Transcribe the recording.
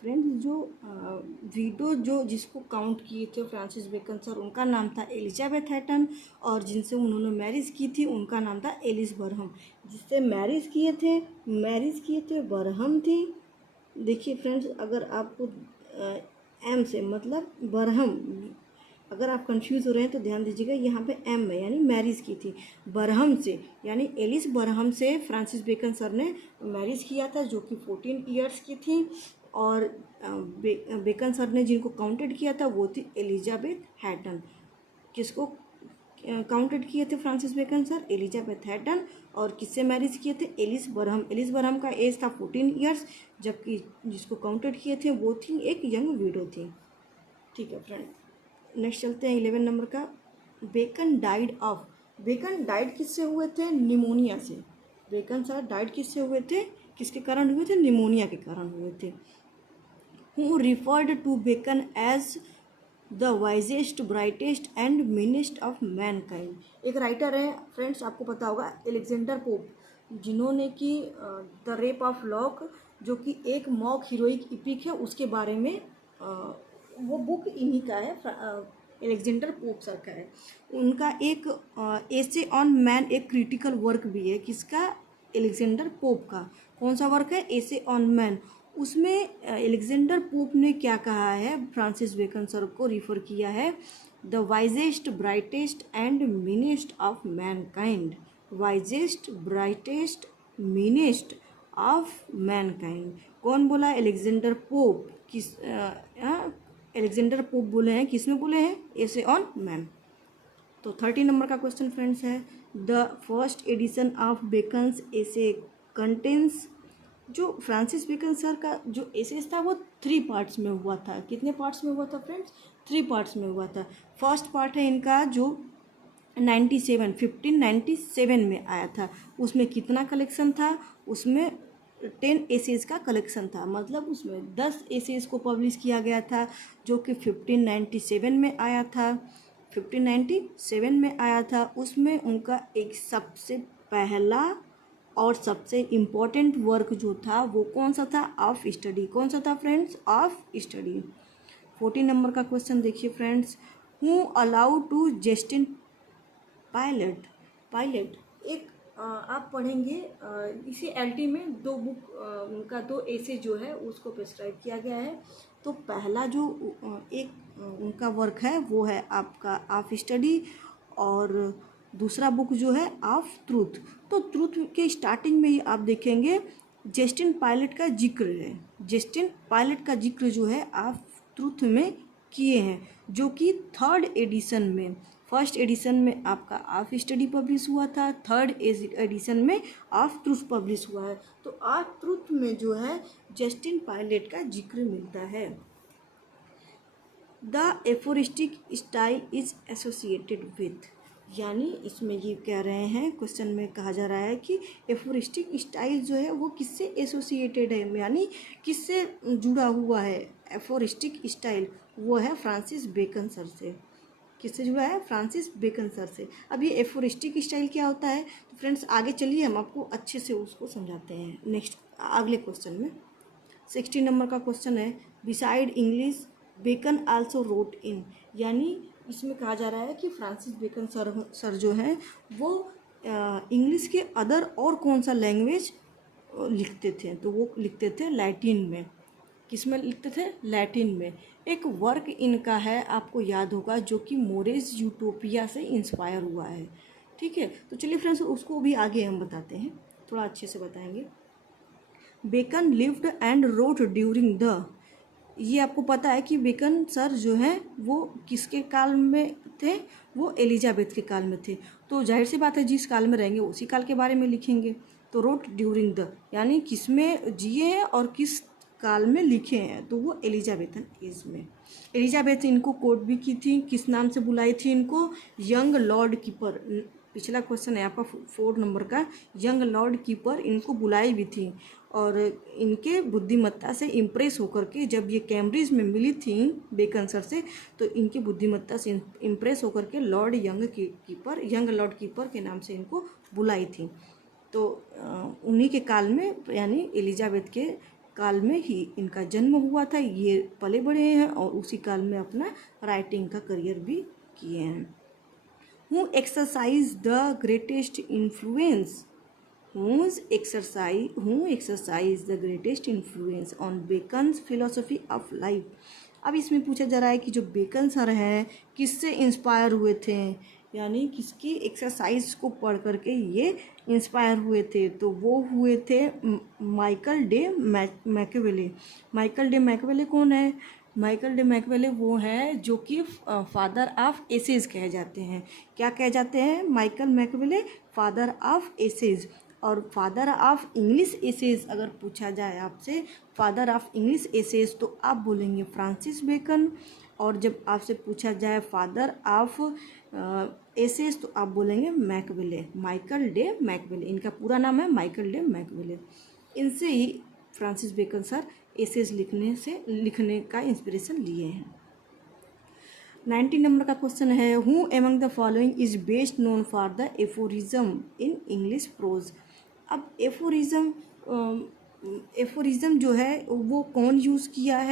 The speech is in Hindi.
फ्रेंड्स जो वीडो जो जिसको काउंट किए थे फ्रांसिस बेकन सर, उनका नाम था एलिजाबेथ हैटन, और जिनसे उन्होंने मैरिज की थी उनका नाम था एलिस बरहम। जिससे मैरिज किए थे बरहम थी। देखिए फ्रेंड्स, अगर आपको एम से मतलब बरहम, अगर आप कंफ्यूज हो रहे हैं तो ध्यान दीजिएगा, यहाँ पे एम में यानी मैरिज की थी बरहम से, यानी एलिस बरहम से फ्रांसिस बेकन सर ने मैरिज किया था, जो कि 14 ईयर्स की थी। और बेकन सर ने जिनको काउंटेड किया था वो थी एलिजाबेथ हैटन। किसको काउंटेड किए थे फ्रांसिस बेकन सर? एलिजाबेथ हैटन। और किससे मैरिज किए थे? एलिस बरहम। एलिस बरहम का एज था 14 ईयर्स, जबकि जिसको काउंटेड किए थे वो थी एक यंग विडो थी। ठीक है फ्रेंड, नेक्स्ट चलते हैं 11 नंबर का। बेकन डाइड किससे हुए थे? निमोनिया से। बेकन सर डाइड किससे हुए थे? किसके कारण हुए थे? निमोनिया के कारण हुए थे। Who referred to Bacon as the wisest, brightest and meanest of mankind. एक राइटर है फ्रेंड्स, आपको पता होगा, एलेक्जेंडर पोप, जिन्होंने कि द रेप ऑफ लॉक, जो कि एक मॉक हीरोइक इपिक है, उसके बारे में वो बुक इन्हीं का है, एलेक्जेंडर पोप सर का है। उनका एक एसे ऑन मैन एक क्रिटिकल वर्क भी है। किसका? एलेक्जेंडर पोप का। कौन सा वर्क है? Essay on man. उसमें एलेक्जेंडर पोप ने क्या कहा है? फ्रांसिस बेकन सर को रिफ़र किया है the wisest, brightest and meanest of Mankind. Wisest, brightest, meanest of Mankind. कौन बोला? Alexander pope. एलेक्जेंडर पोप बोले हैं। किस में बोले हैं? Essay on man. तो 30 नंबर का क्वेश्चन फ्रेंड्स है, the first edition of beckons essay contains. जो फ्रांसिस बेकन सर का जो एसेस था वो 3 पार्ट्स में हुआ था। कितने पार्ट्स में हुआ था फ्रेंड्स? 3 पार्ट्स में हुआ था। फर्स्ट पार्ट है इनका जो 1597 में आया था। उसमें कितना कलेक्शन था? उसमें 10 एसेज का कलेक्शन था, मतलब उसमें 10 एसेज को पब्लिश किया गया था, जो कि 1597 में आया था। 1597 में आया था। उसमें उनका एक सबसे पहला और सबसे इम्पॉर्टेंट वर्क जो था वो कौन सा था? Of study. कौन सा था फ्रेंड्स? Of study. 14 नंबर का क्वेश्चन देखिए friends, who allow to Justin pilot एक आप पढ़ेंगे, इसी एलटी में 2 बुक उनका 2 ऐसे जो है उसको प्रिस्क्राइब किया गया है। तो पहला जो एक उनका वर्क है वो है आपका ऑफ स्टडी, और दूसरा बुक जो है ऑफ ट्रूथ। तो ट्रूथ के स्टार्टिंग में ही आप देखेंगे जस्टिन पायलट का जिक्र है। जस्टिन पायलट का जिक्र जो है ऑफ ट्रूथ में किए हैं, जो कि 3rd एडिशन में, फर्स्ट एडिशन में आपका ऑफ स्टडी पब्लिश हुआ था, 3rd एडिशन में ऑफ ट्रूथ पब्लिश हुआ है। तो ऑफ ट्रूथ में जो है जस्टिन पायलट का जिक्र मिलता है। The aphoristic style is associated with, यानी इसमें ये कह रहे हैं, क्वेश्चन में कहा जा रहा है कि एफोरिस्टिक स्टाइल जो है वो किससे एसोसिएटेड है, यानी किससे जुड़ा हुआ है? एफोरिस्टिक स्टाइल वो है फ्रांसिस बेकन सर से। किससे जुड़ा है? फ्रांसिस बेकन सर से। अब ये एफोरिस्टिक स्टाइल क्या होता है? तो फ्रेंड्स आगे चलिए हम आपको अच्छे से उसको समझाते हैं नेक्स्ट अगले क्वेश्चन में। 60 नंबर का क्वेश्चन है, beside English Bacon also wrote in, यानी इसमें कहा जा रहा है कि फ्रांसिस बेकन सर जो हैं वो इंग्लिश के अदर और कौन सा लैंग्वेज लिखते थे? तो वो लिखते थे लैटिन में। किस में लिखते थे? लैटिन में। एक वर्क इनका है, आपको याद होगा, जो कि मोरेज यूटोपिया से इंस्पायर हुआ है। ठीक है, तो चलिए फ्रेंड्स उसको भी आगे हम बताते हैं, थोड़ा अच्छे से बताएंगे। Bacon lived and wrote during the, ये आपको पता है कि बेकन सर जो हैं वो किसके काल में थे? वो एलिजाबेथ के काल में थे। तो जाहिर सी बात है जिस काल में रहेंगे उसी काल के बारे में लिखेंगे। तो रोट ड्यूरिंग द यानी किस में जिए हैं और किस काल में लिखे हैं? तो वो एलिजाबेथन एज में। एलिजाबेथ इनको कोर्ट भी की थी, किस नाम से बुलाई थी इनको? Young Lord keeper. पिछला क्वेश्चन है आपका 4 नंबर का, यंग लॉर्ड कीपर इनको बुलाई भी थी। और इनके बुद्धिमत्ता से इम्प्रेस होकर के जब ये कैम्ब्रिज में मिली थी बेकन सर से, तो इनकी बुद्धिमत्ता से इम्प्रेस होकर के यंग लॉर्ड कीपर के नाम से इनको बुलाई थी। तो उन्हीं के काल में, यानी एलिजाबेथ के काल में ही इनका जन्म हुआ था, ये पले बड़े हैं और उसी काल में अपना राइटिंग का करियर भी किए हैं। Who exercise the greatest influence who exercised the greatest influence on Bacon's philosophy of life। अब इसमें पूछा जा रहा है कि जो बेकन सर हैं किससे इंस्पायर हुए थे, यानी किसकी एक्सरसाइज को पढ़ करके ये इंस्पायर हुए थे, तो वो हुए थे Michael day Machiavelli. Michael day Machiavelli कौन है? माइकल डे मैकियावेली वो है जो कि फादर ऑफ एसेज कहे जाते हैं। क्या कहे जाते हैं? Michael Machiavelli father of essays. और फादर ऑफ इंग्लिश एसेज अगर पूछा जाए आपसे, फादर ऑफ इंग्लिश एसेज, तो आप बोलेंगे फ्रांसिस बेकन। और जब आपसे पूछा जाए फादर ऑफ एसेज तो आप बोलेंगे मैकियावेली, माइकल डे मैकियावेली। इनका पूरा नाम है माइकल डे मैकियावेली। इनसे ही फ्रांसिस बेकन सर एसेज लिखने का इंस्पिरेशन लिए हैं। 90 नंबर का क्वेश्चन है, who among the following is best known for the aphorism in English pros. अब एफोरिज्म जो है वो कौन यूज़ किया है?